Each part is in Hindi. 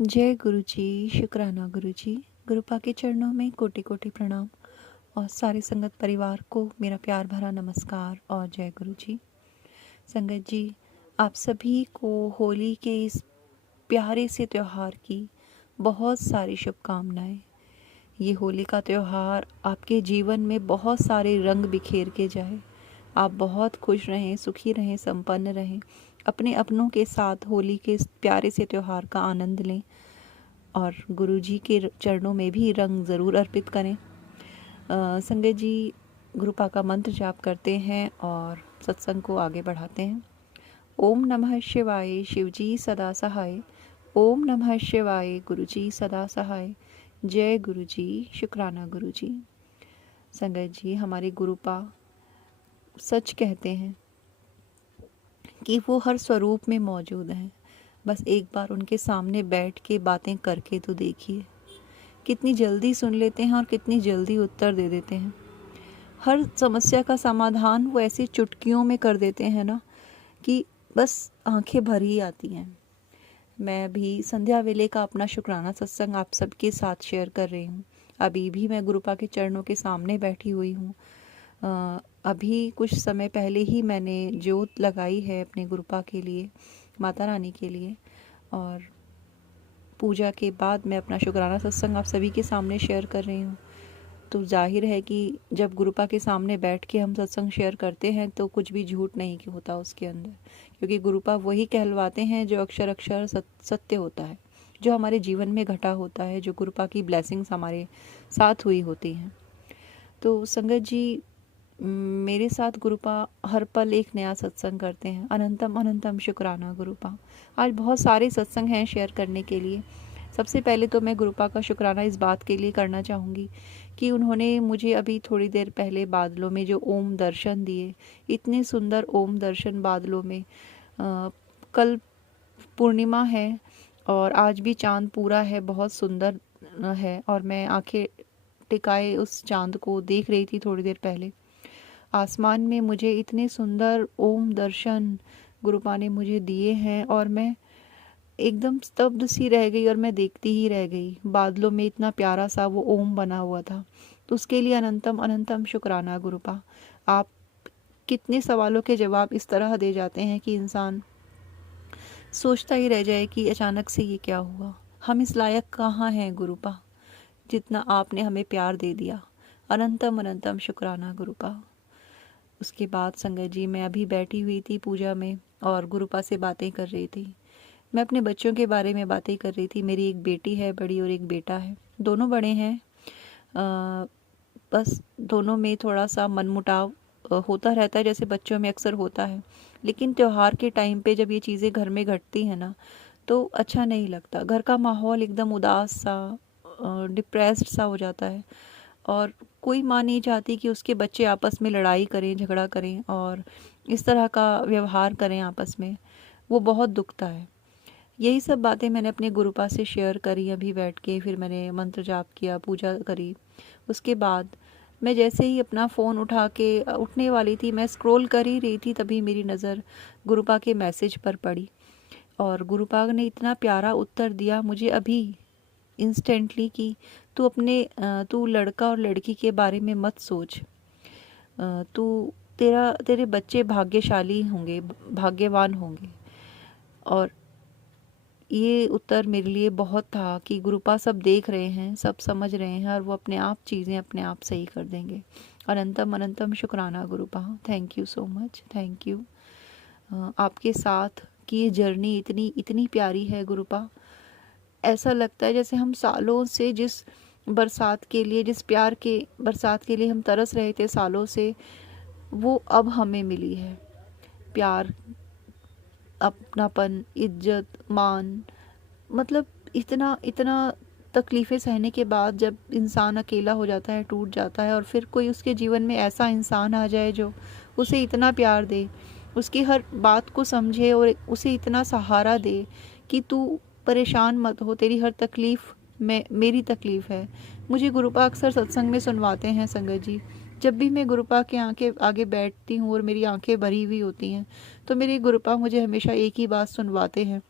जय गुरु जी, शुक्राना गुरु जी। गुरुपा के चरणों में कोटि कोटि प्रणाम और सारे संगत परिवार को मेरा प्यार भरा नमस्कार और जय गुरु जी। संगत जी, आप सभी को होली के इस प्यारे से त्यौहार की बहुत सारी शुभकामनाएं। ये होली का त्यौहार आपके जीवन में बहुत सारे रंग बिखेर के जाए। आप बहुत खुश रहें, सुखी रहें, संपन्न रहें। अपने अपनों के साथ होली के इस प्यारे से त्यौहार का आनंद लें और गुरु जी के चरणों में भी रंग ज़रूर अर्पित करें। संगत जी, गुरुपा का मंत्र जाप करते हैं और सत्संग को आगे बढ़ाते हैं। ओम नमः शिवाय, शिव जी सदा सहाय। ओम नमः शिवाय, गुरु जी सदा सहाय। जय गुरु जी, शुक्राना गुरु जी। संगत जी, हमारे गुरुपा सच कहते हैं कि वो हर स्वरूप में मौजूद हैं। बस एक बार उनके सामने बैठ के बातें करके तो देखिए, कितनी जल्दी सुन लेते हैं और कितनी जल्दी उत्तर दे देते हैं। हर समस्या का समाधान वो ऐसी चुटकियों में कर देते हैं ना कि बस आंखें भर ही आती हैं। मैं भी संध्या वेले का अपना शुक्राना सत्संग आप सबके साथ शेयर कर रही हूँ। अभी भी मैं गुरुपा के चरणों के सामने बैठी हुई हूँ। अभी कुछ समय पहले ही मैंने ज्योत लगाई है अपने गुरुपा के लिए, माता रानी के लिए, और पूजा के बाद मैं अपना शुक्राना सत्संग आप सभी के सामने शेयर कर रही हूँ। तो जाहिर है कि जब गुरुपा के सामने बैठ के हम सत्संग शेयर करते हैं तो कुछ भी झूठ नहीं होता उसके अंदर, क्योंकि गुरुपा वही कहलवाते हैं जो अक्षर अक्षर सत्य होता है, जो हमारे जीवन में घटा होता है, जो गुरुपा की ब्लेसिंग्स हमारे साथ हुई होती हैं। तो संगत जी, मेरे साथ गुरुपा हर पल एक नया सत्संग करते हैं। अनंतम अनंतम शुक्राना गुरुपा। आज बहुत सारे सत्संग हैं शेयर करने के लिए। सबसे पहले तो मैं गुरुपा का शुक्राना इस बात के लिए करना चाहूँगी कि उन्होंने मुझे अभी थोड़ी देर पहले बादलों में जो ओम दर्शन दिए, इतने सुंदर ओम दर्शन बादलों में। कल पूर्णिमा है और आज भी चांद पूरा है, बहुत सुंदर है, और मैं आंखें टिकाए उस चांद को देख रही थी थोड़ी देर पहले। आसमान में मुझे इतने सुंदर ओम दर्शन गुरुपा ने मुझे दिए हैं और मैं एकदम स्तब्ध सी रह गई और मैं देखती ही रह गई। बादलों में इतना प्यारा सा वो ओम बना हुआ था, तो उसके लिए अनंतम अनंतम शुक्राना गुरुपा। आप कितने सवालों के जवाब इस तरह दे जाते हैं कि इंसान सोचता ही रह जाए कि अचानक से ये क्या हुआ। हम इस लायक कहाँ हैं गुरुपा, जितना आपने हमें प्यार दे दिया। अनंतम अनंतम शुक्राना गुरुपा। उसके बाद संगत जी, मैं अभी बैठी हुई थी पूजा में और गुरुपा से बातें कर रही थी। मैं अपने बच्चों के बारे में बातें कर रही थी। मेरी एक बेटी है बड़ी और एक बेटा है, दोनों बड़े हैं। बस दोनों में थोड़ा सा मनमुटाव होता रहता है, जैसे बच्चों में अक्सर होता है। लेकिन त्यौहार के टाइम पे जब ये चीज़ें घर में घटती हैं ना, तो अच्छा नहीं लगता। घर का माहौल एकदम उदास सा, डिप्रेस्ड सा हो जाता है, और कोई माँ नहीं चाहती कि उसके बच्चे आपस में लड़ाई करें, झगड़ा करें और इस तरह का व्यवहार करें आपस में। वो बहुत दुखता है। यही सब बातें मैंने अपने गुरुपा से शेयर करी अभी बैठ के। फिर मैंने मंत्र जाप किया, पूजा करी। उसके बाद मैं जैसे ही अपना फ़ोन उठा के उठने वाली थी, मैं स्क्रॉल कर ही रही थी, तभी मेरी नज़र गुरुपा के मैसेज पर पड़ी और गुरुपा ने इतना प्यारा उत्तर दिया मुझे अभी इंस्टेंटली कि तू लड़का और लड़की के बारे में मत सोच। तू तेरे बच्चे भाग्यशाली होंगे, भाग्यवान होंगे। और ये उत्तर मेरे लिए बहुत था कि गुरुपा सब देख रहे हैं, सब समझ रहे हैं और वो अपने आप चीज़ें अपने आप सही कर देंगे। अनंतम अनंतम शुक्राना गुरुपा। Thank you so much, thank you. आपके साथ की ये जर्नी इतनी इतनी प्यारी है गुरुपा। ऐसा लगता है जैसे हम सालों से जिस बरसात के लिए, जिस प्यार के बरसात के लिए हम तरस रहे थे सालों से, वो अब हमें मिली है। प्यार, अपनापन, इज्जत, मान, मतलब इतना इतना तकलीफ़ें सहने के बाद जब इंसान अकेला हो जाता है, टूट जाता है, और फिर कोई उसके जीवन में ऐसा इंसान आ जाए जो उसे इतना प्यार दे, उसकी हर बात को समझे और उसे इतना सहारा दे कि तू परेशान मत हो, तेरी हर तकलीफ़ में मेरी तकलीफ़ है। मुझे गुरुपा अक्सर सत्संग में सुनवाते हैं संगत जी। जब भी मैं गुरुपा के आगे बैठती हूँ और मेरी आंखें भरी हुई होती हैं, तो मेरे गुरुपा मुझे हमेशा एक ही बात सुनवाते हैं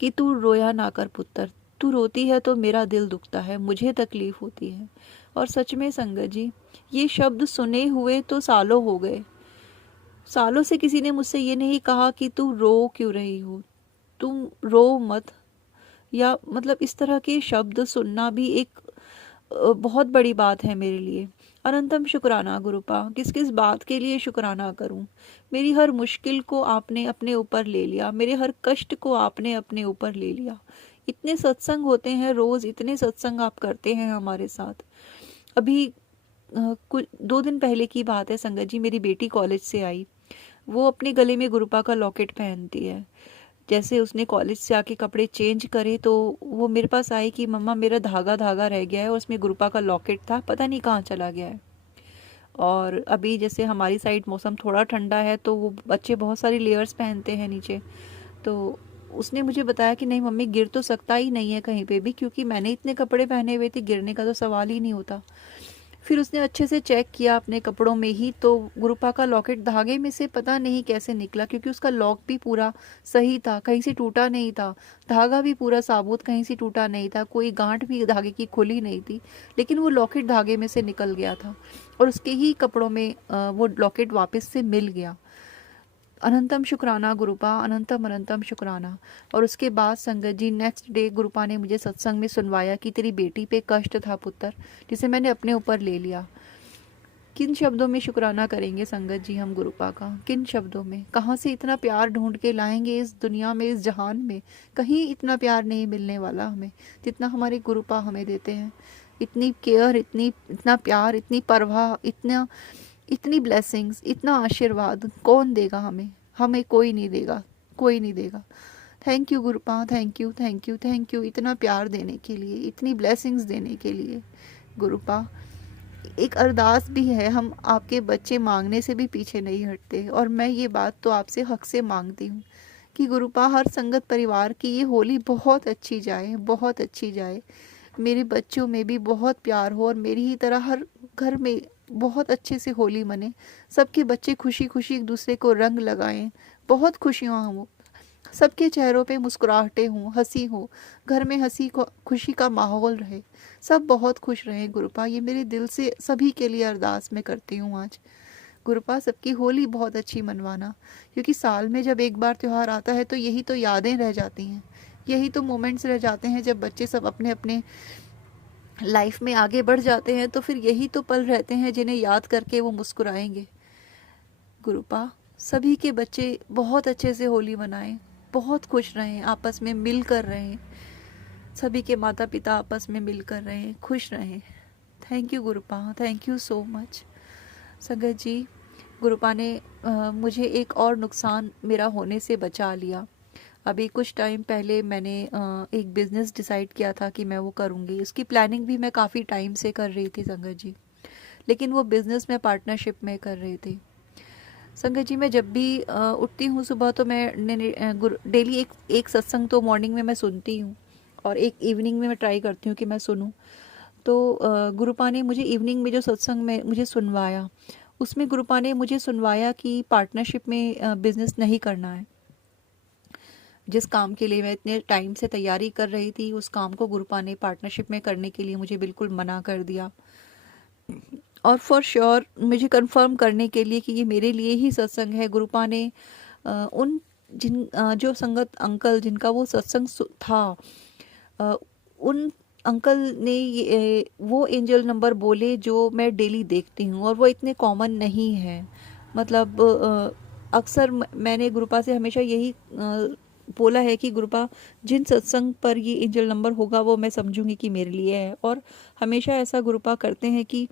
कि तू रोया ना कर पुत्र, तू रोती है तो मेरा दिल दुखता है, मुझे तकलीफ होती है। और सच में संगत जी, ये शब्द सुने हुए तो सालों हो गए। सालों से किसी ने मुझसे ये नहीं कहा कि तू रो क्यों रही हो, तुम रो मत, या मतलब इस तरह के शब्द सुनना भी एक बहुत बड़ी बात है मेरे लिए। अनंतम शुक्राना गुरुपा, किस किस बात के लिए शुक्राना करूं। मेरी हर मुश्किल को आपने अपने ऊपर ले लिया, मेरे हर कष्ट को आपने अपने ऊपर ले लिया। इतने सत्संग होते हैं रोज, इतने सत्संग आप करते हैं हमारे साथ। अभी कुछ 2 दिन पहले की बात है संगत जी, मेरी बेटी कॉलेज से आई। वो अपने गले में गुरुपा का लॉकेट पहनती है। जैसे उसने कॉलेज से आके कपड़े चेंज करे तो वो मेरे पास आई कि मम्मा मेरा धागा धागा रह गया है और उसमें गुरुपा का लॉकेट था, पता नहीं कहाँ चला गया है। और अभी जैसे हमारी साइड मौसम थोड़ा ठंडा है तो वो बच्चे बहुत सारी लेयर्स पहनते हैं नीचे। तो उसने मुझे बताया कि नहीं मम्मी, गिर तो सकता ही नहीं है कहीं पे भी, क्योंकि मैंने इतने कपड़े पहने हुए थे, गिरने का तो सवाल ही नहीं होता। फिर उसने अच्छे से चेक किया अपने कपड़ों में ही, तो गुरुपा का लॉकेट धागे में से पता नहीं कैसे निकला, क्योंकि उसका लॉक भी पूरा सही था, कहीं से टूटा नहीं था। धागा भी पूरा साबुत, कहीं से टूटा नहीं था, कोई गांठ भी धागे की खुली नहीं थी। लेकिन वो लॉकेट धागे में से निकल गया था और उसके ही कपड़ों में वो लॉकेट वापस से मिल गया। अनंतम शुक्राना गुरुपा, अनंतम अनंतम शुक्राना। और उसके बाद संगत जी नेक्स्ट डे गुरुपा ने मुझे सत्संग में सुनवाया कि तेरी बेटी पे कष्ट था पुत्र, जिसे मैंने अपने ऊपर ले लिया। किन शब्दों में शुक्राना करेंगे संगत जी हम गुरुपा का, किन शब्दों में? कहाँ से इतना प्यार ढूंढ के लाएंगे इस दुनिया में, इस जहान में? कहीं इतना प्यार नहीं मिलने वाला हमें जितना हमारे गुरुपा हमें देते हैं। इतनी केयर, इतना प्यार, इतनी परवाह, इतनी ब्लेसिंग्स, इतना आशीर्वाद कौन देगा हमें? हमें कोई नहीं देगा, कोई नहीं देगा। Thank you गुरुपा, thank you thank you thank you, इतना प्यार देने के लिए, इतनी ब्लेसिंग्स देने के लिए। गुरुपा, एक अरदास भी है, हम आपके बच्चे मांगने से भी पीछे नहीं हटते, और मैं ये बात तो आपसे हक से मांगती हूँ कि गुरुपा हर संगत परिवार की ये होली बहुत अच्छी जाए, बहुत अच्छी जाए। मेरे बच्चों में भी बहुत प्यार हो और मेरी ही तरह हर घर में बहुत अच्छे से होली मने, सबके बच्चे खुशी खुशी एक दूसरे को रंग लगाएं, बहुत खुशियाँ हों, सबके चेहरों पे मुस्कुराहटें हों, हंसी हो, घर में हंसी को खुशी का माहौल रहे, सब बहुत खुश रहें। गुरुपा, ये मेरे दिल से सभी के लिए अरदास मैं करती हूँ आज। गुरुपा, सबकी होली बहुत अच्छी मनवाना, क्योंकि साल में जब एक बार त्यौहार आता है तो यही तो यादें रह जाती हैं, यही तो मोमेंट्स रह जाते हैं। जब बच्चे सब अपने अपने लाइफ में आगे बढ़ जाते हैं तो फिर यही तो पल रहते हैं जिन्हें याद करके वो मुस्कुराएंगे। गुरुपा, सभी के बच्चे बहुत अच्छे से होली मनाएं, बहुत खुश रहें, आपस में मिल कर रहें, सभी के माता पिता आपस में मिल कर रहें, खुश रहें। Thank you गुरुपा, thank you so much. संगत जी, गुरुपा ने मुझे एक और नुकसान मेरा होने से बचा लिया। अभी कुछ टाइम पहले मैंने एक बिज़नेस डिसाइड किया था कि मैं वो करूँगी, उसकी प्लानिंग भी मैं काफ़ी टाइम से कर रही थी संगत जी, लेकिन वो बिज़नेस मैं पार्टनरशिप में कर रही थी। संगत जी, मैं जब भी उठती हूँ सुबह तो मैं डेली एक सत्संग तो मॉर्निंग में मैं सुनती हूँ और एक इवनिंग में मैं ट्राई करती हूँ कि मैं सुनूँ। तो गुरुपा ने मुझे इवनिंग में जो सत्संग में मुझे सुनवाया, उसमें गुरुपा ने मुझे सुनवाया कि पार्टनरशिप में बिज़नेस नहीं करना है। जिस काम के लिए मैं इतने टाइम से तैयारी कर रही थी, उस काम को गुरुपा ने पार्टनरशिप में करने के लिए मुझे बिल्कुल मना कर दिया। और फॉर श्योर मुझे कंफर्म करने के लिए कि ये मेरे लिए ही सत्संग है, गुरुपा ने जो संगत अंकल जिनका वो सत्संग था, उन अंकल ने वो एंजल नंबर बोले जो मैं डेली देखती हूँ, और वो इतने कॉमन नहीं है। मतलब अक्सर मैंने गुरुपा से हमेशा यही बोला है कि गुरुपा, जिन सत्संग पर ये एंजल नंबर होगा वो मैं समझूंगी कि मेरे लिए है, और हमेशा ऐसा गुरुपा करते हैं कि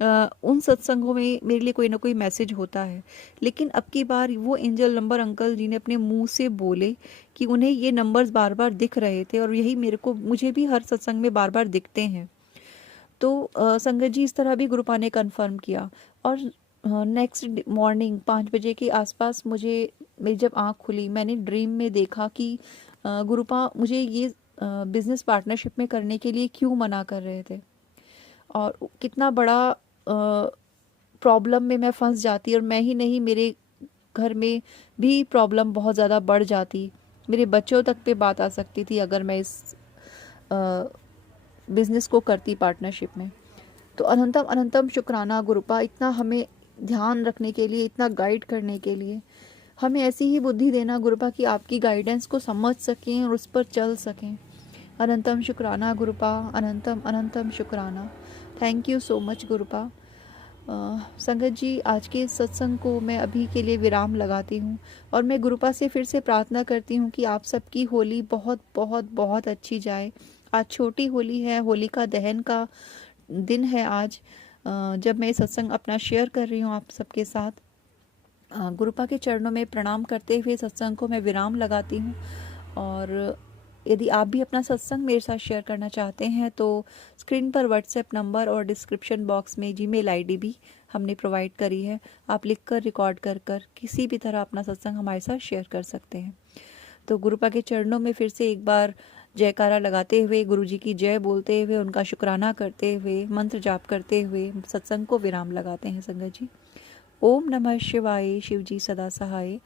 उन सत्संगों में मेरे लिए कोई ना कोई मैसेज होता है। लेकिन अब की बार वो एंजल नंबर अंकल जी ने अपने मुंह से बोले कि उन्हें ये नंबर्स बार बार दिख रहे थे, और यही मुझे भी हर सत्संग में बार बार दिखते हैं। तो संगत जी, इस तरह भी गुरुपा ने कन्फर्म किया। और नेक्स्ट मॉर्निंग 5 बजे के आसपास मेरी जब आँख खुली, मैंने ड्रीम में देखा कि गुरुपा मुझे ये बिजनेस पार्टनरशिप में करने के लिए क्यों मना कर रहे थे, और कितना बड़ा प्रॉब्लम में मैं फंस जाती, और मैं ही नहीं, मेरे घर में भी प्रॉब्लम बहुत ज़्यादा बढ़ जाती मेरे बच्चों तक पे बात आ सकती थी अगर मैं इस बिज़नेस को करती पार्टनरशिप में। तो अनंतम अनंतम शुक्राना गुरुपा, इतना हमें ध्यान रखने के लिए, इतना गाइड करने के लिए। हमें ऐसी ही बुद्धि देना गुरुपा कि आपकी गाइडेंस को समझ सकें और उस पर चल सकें। अनंतम शुक्राना गुरुपा, अनंतम अनंतम शुक्राना। Thank you so much गुरुपा। संगत जी, आज के इस सत्संग को मैं अभी के लिए विराम लगाती हूँ और मैं गुरुपा से फिर से प्रार्थना करती हूँ कि आप सबकी होली बहुत बहुत बहुत अच्छी जाए। आज छोटी होली है, होलिका दहन का दिन है आज, जब मैं सत्संग अपना शेयर कर रही हूँ आप सबके साथ। गुरुपा के चरणों में प्रणाम करते हुए सत्संग को मैं विराम लगाती हूँ। और यदि आप भी अपना सत्संग मेरे साथ शेयर करना चाहते हैं तो स्क्रीन पर व्हाट्सएप नंबर और डिस्क्रिप्शन बॉक्स में जीमेल आईडी भी हमने प्रोवाइड करी है। आप लिखकर रिकॉर्ड कर किसी भी तरह अपना सत्संग हमारे साथ शेयर कर सकते हैं। तो गुरुपा के चरणों में फिर से एक बार जयकारा लगाते हुए, गुरुजी की जय बोलते हुए, उनका शुक्राना करते हुए, मंत्र जाप करते हुए सत्संग को विराम लगाते हैं संगत जी। ओम नमः शिवाय। शिव जी सदा सहाय।